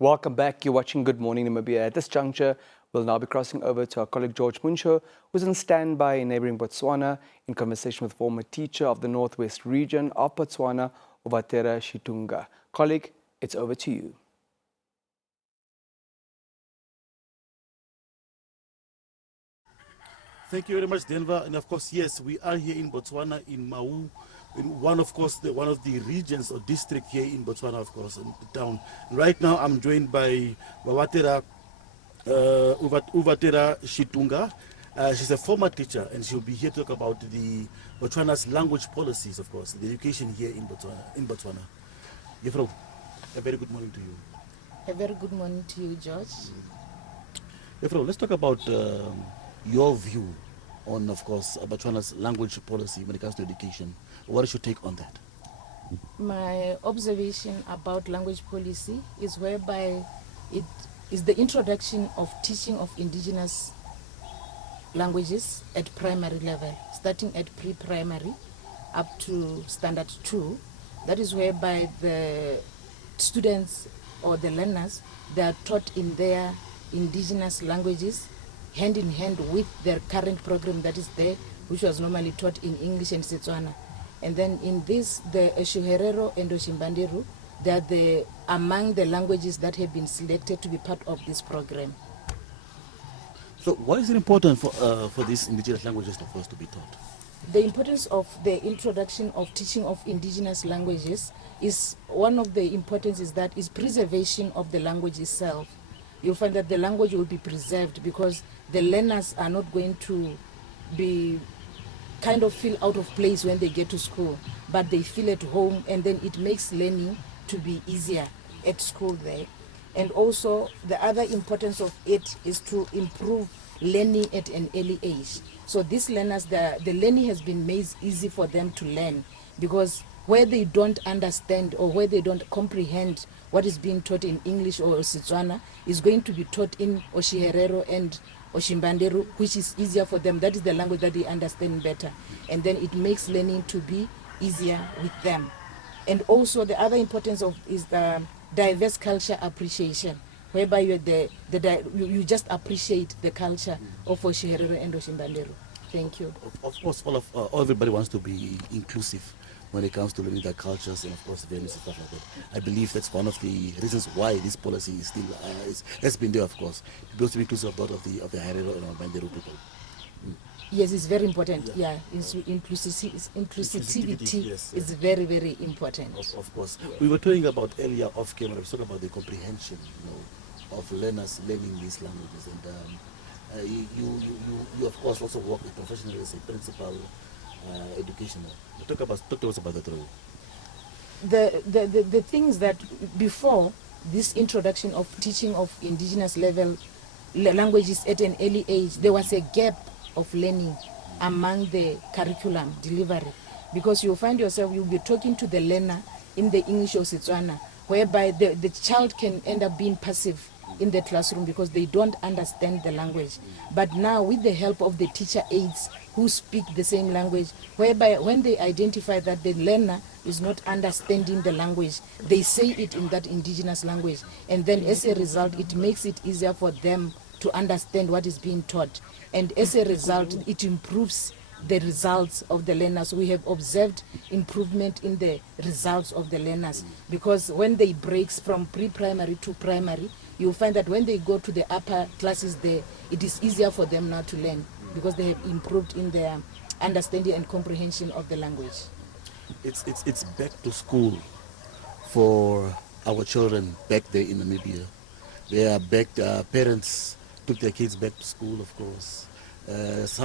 Welcome back. You're watching Good Morning Namibia. At this juncture, we'll now be crossing over to our colleague George Moncho, who's on standby in neighboring Botswana in conversation with former teacher of the Northwest region of Botswana, Otjiherero Shitunga. Colleague, it's over to you. Thank you very much, Denver. And of course, yes, we are here in Botswana, in Mau, in one of the regions or district here in Botswana, of course, in the town. And right now, I'm joined by Otjiherero Shitunga. She's a former teacher, and she'll be here to talk about the Botswana's language policies, of course, the education here in Botswana. Yefro, a very good morning to you. A very good morning to you, George. Yefro, let's talk about your view on, of course, Botswana's language policy when it comes to education. What is your take on that? My observation about language policy is whereby it is the introduction of teaching of indigenous languages at primary level, starting at pre-primary up to standard 2. That is whereby the students or the learners, they are taught in their indigenous languages hand in hand with their current program that is there, which was normally taught in English and Setswana. And then in this, the Otjiherero and Otjimbanderu, they are among the languages that have been selected to be part of this program. So why is it important for these indigenous languages for us to be taught? The importance of the introduction of teaching of indigenous languages is one of the importance is that is preservation of the language itself. You'll find that the language will be preserved because the learners are not going to be kind of feel out of place when they get to school, but they feel at home, and then it makes learning to be easier at school there. And also the other importance of it is to improve learning at an early age. So these learners, the learning has been made easy for them to learn, because where they don't understand or where they don't comprehend what is being taught in English or Setswana is going to be taught in Otjiherero and Otjimbanderu, which is easier for them. That is the language that they understand better. And then it makes learning to be easier with them. And also the other importance of is the diverse culture appreciation, whereby you just appreciate the culture of Otjiherero and Otjimbanderu. Thank you. Of course, everybody wants to be inclusive when it comes to learning their cultures and, of course, values and stuff like that. I believe that's one of the reasons why this policy is still has been there, of course, to be inclusive of the Herero and Otjimbanderu people. Yes, it's very important. Yeah, inclusivity yes, is very, very important. Of course. Yeah. We were talking about earlier off camera, we were talking about the comprehension, of learners learning these languages. And you of course also work professionally as a principal educational. Talk to us about that role. The things that before this introduction of teaching of indigenous level languages at an early age, there was a gap of learning among the curriculum delivery, because you'll find yourself, you'll be talking to the learner in the English or Setswana, whereby the child can end up being passive in the classroom because they don't understand the language. But now with the help of the teacher aides who speak the same language, whereby when they identify that the learner is not understanding the language, they say it in that indigenous language, and then as a result it makes it easier for them to understand what is being taught, and as a result it improves the results of the learners. We have observed improvement in the results of the learners, because when they break from pre-primary to primary, you'll find that when they go to the upper classes there, it is easier for them now to learn because they have improved in their understanding and comprehension of the language. It's back to school for our children back there in Namibia. They are back. Parents took their kids back to school, of course.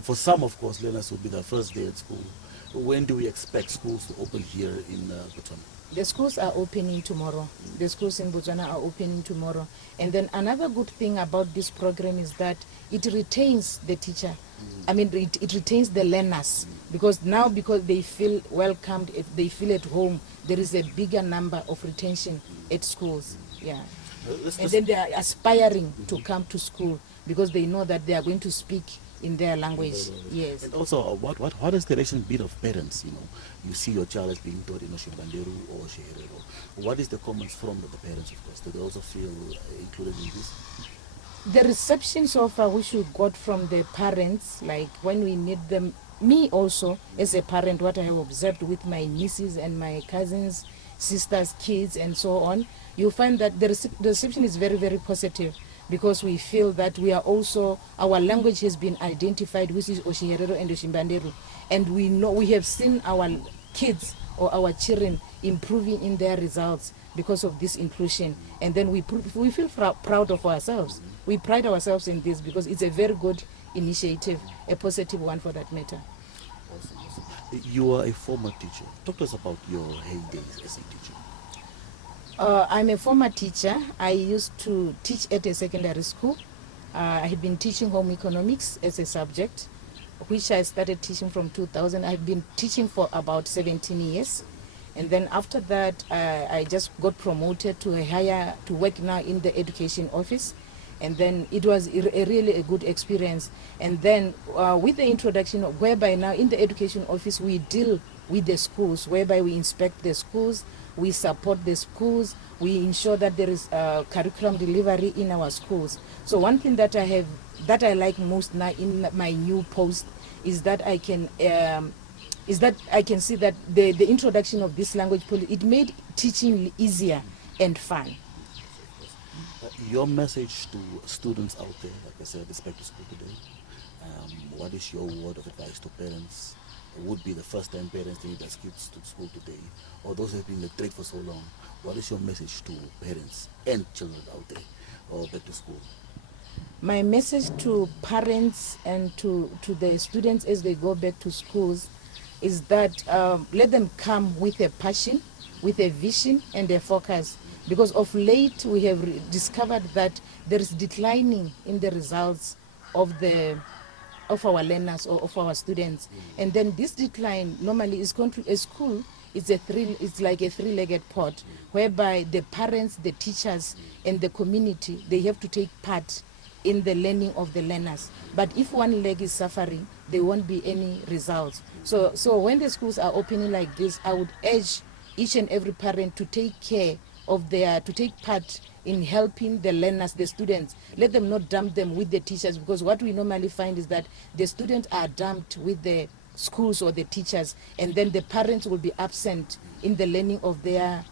For some, of course, learners will be their first day at school. When do we expect schools to open here in Botswana? The schools are opening tomorrow. The schools in Botswana are opening tomorrow. And then another good thing about this program is that it retains the teacher. I mean, it retains the learners, because now, because they feel welcomed, if they feel at home, there is a bigger number of retention at schools. Yeah. And then they are aspiring to come to school because they know that they are going to speak in their language. Yes. And also, what has the relation been of parents? You know, you see your child is being taught in Otjimbanderu or Otjiherero. What is the comments from the parents, of course? Do they also feel included in this? The reception so far which we got from the parents, like when we need them, me also as a parent, what I have observed with my nieces and my cousins, sisters, kids, and so on, you find that the reception is very, very positive, because we feel that we are also, our language has been identified, which is Otjiherero and Otjimbanderu, and we know, we have seen our kids or our children improving in their results because of this inclusion, and then we feel proud of ourselves. We pride ourselves in this because it's a very good initiative, a positive one for that matter. Awesome. You are a former teacher. Talk to us about your heydays as a teacher. I'm a former teacher. I used to teach at a secondary school. I had been teaching home economics as a subject, which I started teaching from 2000. I've been teaching for about 17 years. And then after that, I just got promoted to to work now in the education office. And then it was really a good experience. And then with the introduction of, whereby now in the education office, we deal with the schools, whereby we inspect the schools, we support the schools, we ensure that there is curriculum delivery in our schools. So one thing that I like most now in my new post is that I can see that the introduction of this language policy, it made teaching easier and fun. Your message to students out there, like I said, it's back to school today. What is your word of advice to parents? Would be the first time parents take their kids to school today, or those who have been in the trade for so long. What is your message to parents and children out there, or back to school? My message to parents and to the students as they go back to schools is that let them come with a passion, with a vision and a focus. Because of late we have discovered that there is declining in the results of our learners or of our students. And then this decline normally is going to a school. It's like a three-legged pot, whereby the parents, the teachers, and the community, they have to take part in the learning of the learners. But if one leg is suffering, there won't be any results. So when the schools are opening like this, I would urge each and every parent to take care of to take part in helping the learners, the students. Let them not dump them with the teachers, because what we normally find is that the students are dumped with the schools or the teachers, and then the parents will be absent in the learning of their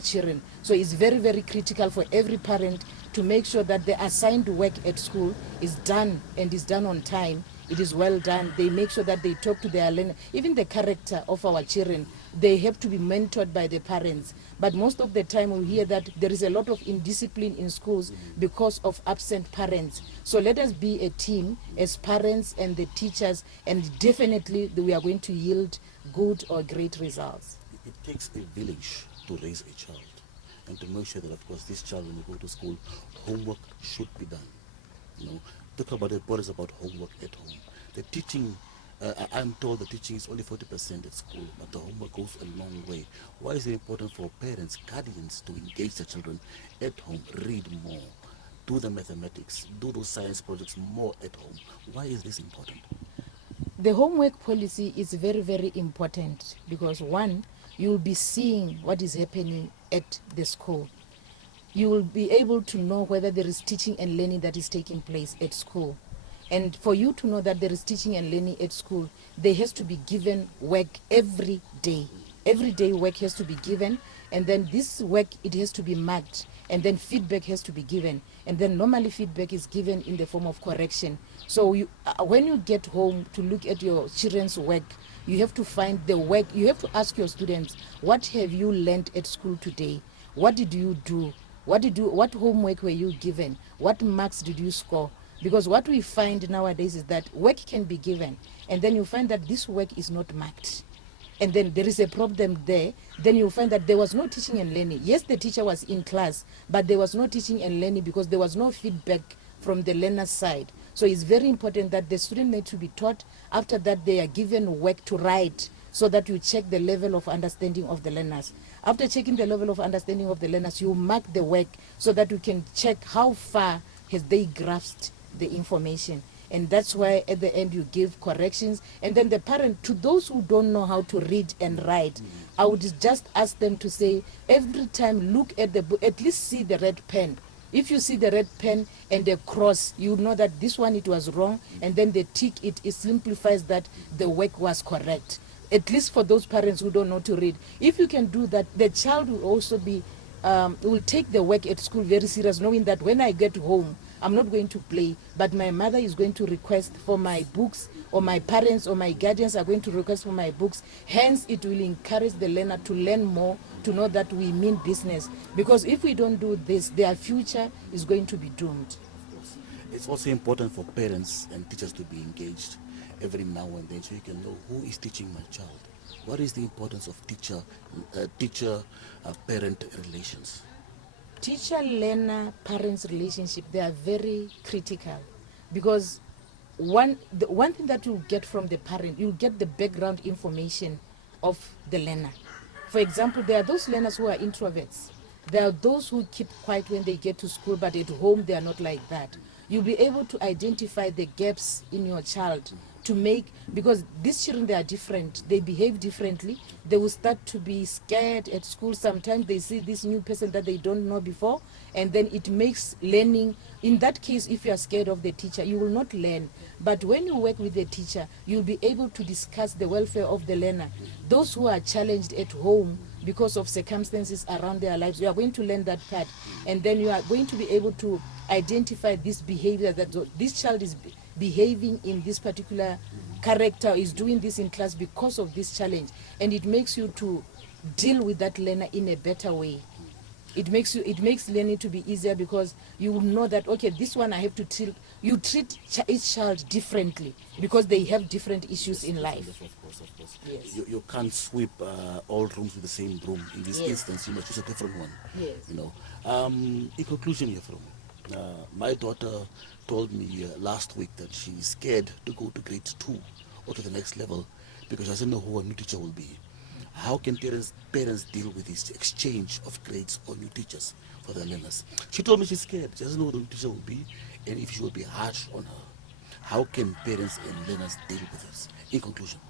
children. So it's very, very critical for every parent to make sure that the assigned work at school is done, and is done on time. It is well done. They make sure that they talk to their learner. Even the character of our children, they have to be mentored by the parents. But most of the time we hear that there is a lot of indiscipline in schools because of absent parents. So let us be a team as parents and the teachers, and definitely we are going to yield good or great results. It takes a village to raise a child, and to make sure that, of course, this child, when you go to school, homework should be done. You know, talk about what is about homework at home. The teaching, I'm told the teaching is only 40% at school, but the homework goes a long way. Why is it important for parents, guardians, to engage their children at home, read more, do the mathematics, do those science projects more at home? Why is this important? The homework policy is very, very important, because one, you will be seeing what is happening at the school. You will be able to know whether there is teaching and learning that is taking place at school. And for you to know that there is teaching and learning at school, there has to be given work every day. Every day work has to be given, and then this work, it has to be marked, and then feedback has to be given. And then normally feedback is given in the form of correction. So when you get home to look at your children's work, you have to find the work. You have to ask your students, what have you learned at school today? What did you do? What homework were you given? What marks did you score? Because what we find nowadays is that work can be given, and then you find that this work is not marked. And then there is a problem there. Then you'll find that there was no teaching and learning. Yes, the teacher was in class, but there was no teaching and learning because there was no feedback from the learner's side. So it's very important that the student need to be taught. After that, they are given work to write, so that you check the level of understanding of the learners. After checking the level of understanding of the learners, you mark the work so that you can check how far has they grasped the information. And that's why at the end you give corrections. And then the parent, to those who don't know how to read and write, I would just ask them to say, every time look at the book, at least see the red pen. If you see the red pen and the cross, you know that this one it was wrong, and then the tick, it simplifies that the work was correct. At least for those parents who don't know to read. If you can do that, the child will also be, will take the work at school very serious, knowing that when I get home, I'm not going to play, but my mother is going to request for my books, or my parents or my guardians are going to request for my books. Hence, it will encourage the learner to learn more, to know that we mean business. Because if we don't do this, their future is going to be doomed. It's also important for parents and teachers to be engaged every now and then, so you can know who is teaching my child. What is the importance of teacher-parent relations? Teacher-learner parents relationship, they are very critical, because the one thing that you get from the parent, you get the background information of the learner. For example, there are those learners who are introverts. There are those who keep quiet when they get to school, but at home they are not like that. You'll be able to identify the gaps in your child to make, because these children, they are different, they behave differently. They will start to be scared at school. Sometimes they see this new person that they don't know before, and then it makes learning, in that case, if you are scared of the teacher, you will not learn. But when you work with the teacher, you'll be able to discuss the welfare of the learner. Those who are challenged at home because of circumstances around their lives, you are going to learn that part, and then you are going to be able to identify this behavior, that this child is behaving in this particular character, is doing this in class because of this challenge, and it makes you to deal with that learner in a better way. It makes learning to be easier, because you will know that, okay, this one I have to treat each child differently, because they have different issues in life. Of course, of course. Yes. You can't sweep all rooms with the same broom. In this Yes. instance, you must choose a different one. Yes. You know. In conclusion, here from my daughter told me last week that she's scared to go to grade 2 or to the next level because she doesn't know who a new teacher will be. How can parents deal with this exchange of grades or new teachers for their learners? She told me she's scared. She doesn't know what the new teacher will be and if she will be harsh on her. How can parents and learners deal with this? In conclusion.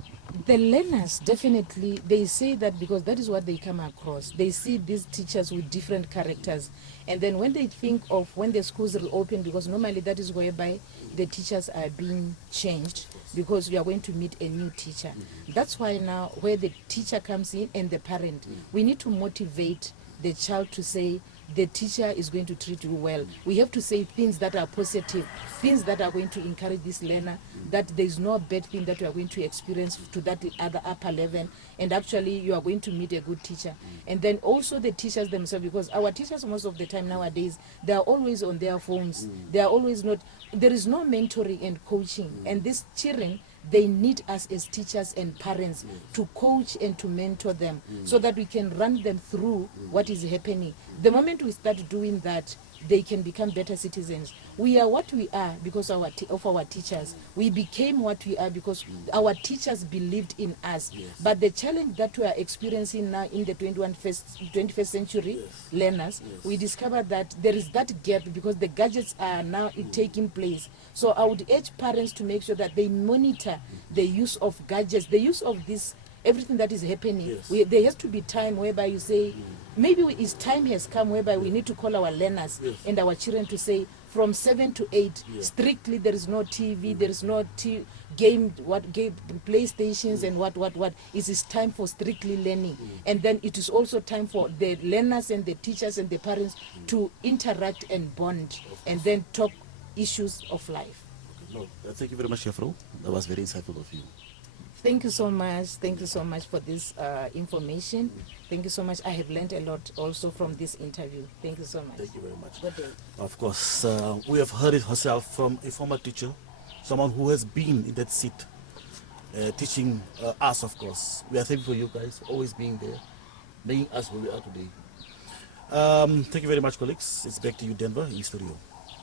The learners, definitely, they say that because that is what they come across. They see these teachers with different characters, and then when they think of when the schools reopen, because normally that is whereby the teachers are being changed, because you are going to meet a new teacher. That's why now, where the teacher comes in and the parent, we need to motivate the child to say, the teacher is going to treat you well. We have to say things that are positive, things that are going to encourage this learner, that there is no bad thing that you are going to experience to that other upper level, and actually you are going to meet a good teacher. And then also the teachers themselves, because our teachers most of the time nowadays, they are always on their phones. They are always not, there is no mentoring and coaching. And these children, they need us as teachers and parents to coach and to mentor them, so that we can run them through what is happening. The moment we start doing that, they can become better citizens. We are what we are because of our teachers. We became what we are because our teachers believed in us. But the challenge that we are experiencing now in the 21st century learners, we discovered that there is that gap because the gadgets are now taking place. So I would urge parents to make sure that they monitor the use of gadgets, the use of this, everything that is happening. There has to be time whereby you say, maybe its time has come whereby we need to call our learners and our children to say, from 7 to 8, strictly there is no TV, there is no game, PlayStations and what. It is time for strictly learning. And then it is also time for the learners and the teachers and the parents to interact and bond and then talk issues of life. No, thank you very much, Jeffro. That was very insightful of you. Thank you so much. Thank you so much for this information. Thank you so much. I have learned a lot also from this interview. Thank you so much. Thank you very much. Good day. Of course, we have heard it herself from a former teacher, someone who has been in that seat, teaching us, of course. We are thankful for you guys always being there, making us who we are today. Thank you very much, colleagues. It's back to you, Denver, in studio.